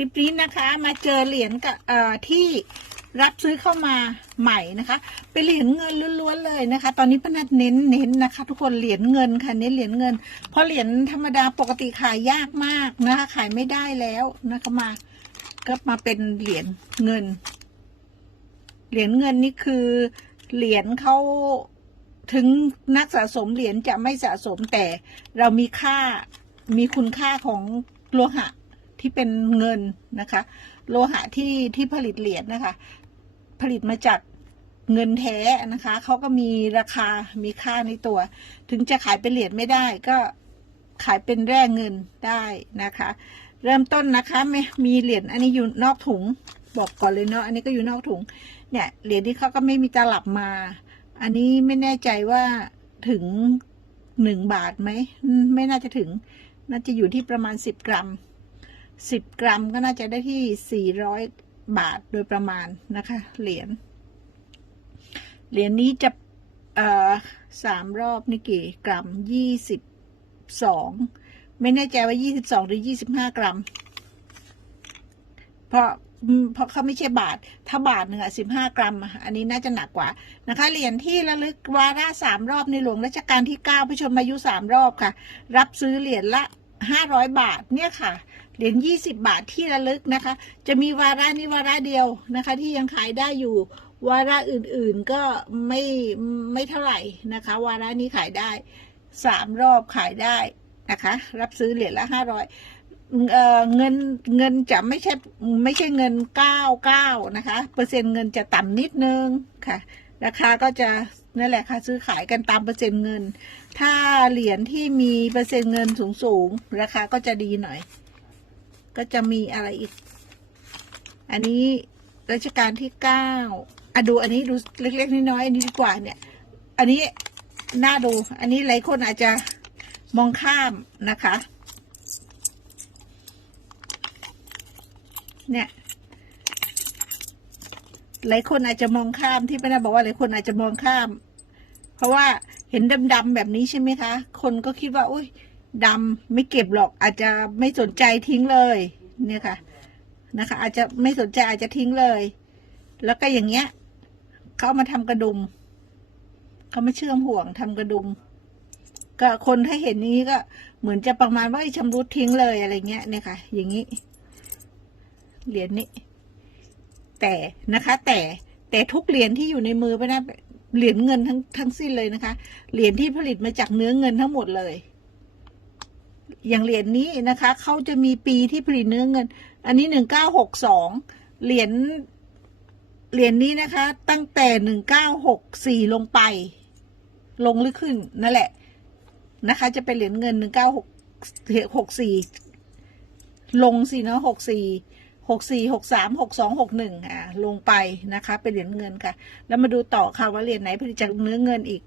ลิปนี้นะคะ มาเจอเหรียญกับเอ่อที่รับซื้อเข้ามาใหม่นะคะ เป็นเหรียญเงินล้วนๆเลยนะคะ ตอนนี้พนัดเน้นเน้นนะคะ ทุกคนเหรียญเงินค่ะเน้นเหรียญเงิน เพราะเหรียญธรรมดาปกติขายยากมากนะคะ ขายไม่ได้แล้วนะคะมา ก็มาเป็นเหรียญเงิน เหรียญเงินนี่คือเหรียญเขาถึงนักสะสมเหรียญจะไม่สะสมแต่เรามีค่ามีคุณค่าของโลหะ ที่เป็นเงินนะคะ โลหะที่ที่ผลิตเหรียญนะคะ ผลิตมาจากเงินแท้นะคะเขาก็มีราคามีค่าในตัว ถึงจะขายเป็นเหรียญไม่ได้ก็ขายเป็นแร่เงินได้นะคะ เริ่มต้นนะคะไม่มีเหรียญอันนี้อยู่นอกถุงบอกก่อนเลยเนาะอันนี้ก็อยู่นอกถุงเนี่ยเหรียญที่เขาก็ไม่มีตลับมา อันนี้ไม่แน่ใจว่าถึงหนึ่งบาทไหมอืมไม่น่าจะถึง น่าจะอยู่ที่ประมาณสิบกรัม สิบกรัมก็น่าจะได้ที่สี่ร้อยบาทโดยประมาณนะคะ เหรียญ เหรียญนี้จะสามรอบนี่กี่กรัมยี่สิบสองไม่แน่ใจว่ายี่สิบสองหรือยี่สิบห้ากรัม เพราะเพราะเขาไม่ใช่บาท ถ้าบาทหนึ่งอะสิบห้ากรัม อันนี้น่าจะหนักกว่านะคะ เหรียญที่ระลึกวาระสามรอบในหลวงรัชกาลที่เก้าพระชนมายุสามรอบค่ะ รับซื้อเหรียญละ ห้าร้อยบาทเนี่ยค่ะเหรียญยี่สิบาทที่ระลึกนะคะ จะมีวาระนี้วาระเดียวนะคะ ที่ยังขายได้อยู่ วาระอื่นๆก็ไม่ไม่เท่าไหร่นะคะ วาระนี้ขายได้สามรอบขายได้นะคะ รับซื้อเหรียญละห้าร้อยเเงินเงินจะไม่ใช่ไม่ใช่เงินเก้าเก้านะคะ เปอร์เซ็นต์เงินจะต่ำนิดนึงค่ะ ราคาก็จะนั่นแหละค่ะซื้อขายกันตามเปอร์เซ็นต์เงิน ถ้าเหรียญที่มีเปอร์เซ็นต์เงินสูงสูงราคาก็จะดีหน่อย ก็จะมีอะไรอีก อันนี้รัชกาลที่เก้าอะดูอันนี้ดูเล็กๆน้อยๆอันนี้ดีกว่าเนี่ย อันนี้น่าดู อันนี้หลายคนอาจจะมองข้ามนะคะ เนี่ย หลายคนอาจจะมองข้ามที่ป้านาบอกว่าหลายคนอาจจะมองข้าม เพราะว่าเห็นดำๆแบบนี้ใช่ไหมคะ คนก็คิดว่าอุ้ยดำไม่เก็บหรอก อาจจะไม่สนใจทิ้งเลย เนี่ยค่ะ นะคะ อาจจะไม่สนใจอาจจะทิ้งเลย แล้วก็อย่างเงี้ยเขาเอามาทำกระดุมเขามาเชื่อมห่วงทำกระดุมก็คนถ้าเห็นนี้ก็เหมือนจะประมาณว่าไอ้ชำรุดทิ้งเลยอะไรเงี้ยเนี่ยค่ะ อย่างนี้เหรียญนี้ แต่นะคะแต่แต่ทุกเหรียญที่อยู่ในมือไปนะเหรียญเงินทั้งทั้งสิ้นเลยนะคะ เหรียญที่ผลิตมาจากเนื้อเงินทั้งหมดเลย อย่างเหรียญนี้นะคะเขาจะมีปีที่ผลิตเนื้อเงิน อันนี้หนึ่งเก้าหกสองเหรียญเหรียญนี้นะคะ ตั้งแต่หนึ่งเก้าหกสี่ลงไป ลงหรือขึ้นนั่นแหละนะคะ จะเป็นเหรียญเงินหนึ่งเก้าหกหกสี่ลงสิเนาะหกสี่ หกสี่หกสามหกสองหกหนึ่งอ่าลงไปนะคะ เป็นเหรียญเงินค่ะ แล้วมาดูต่อค่ะว่าเหรียญไหนผลิตจากเนื้อเงินอีก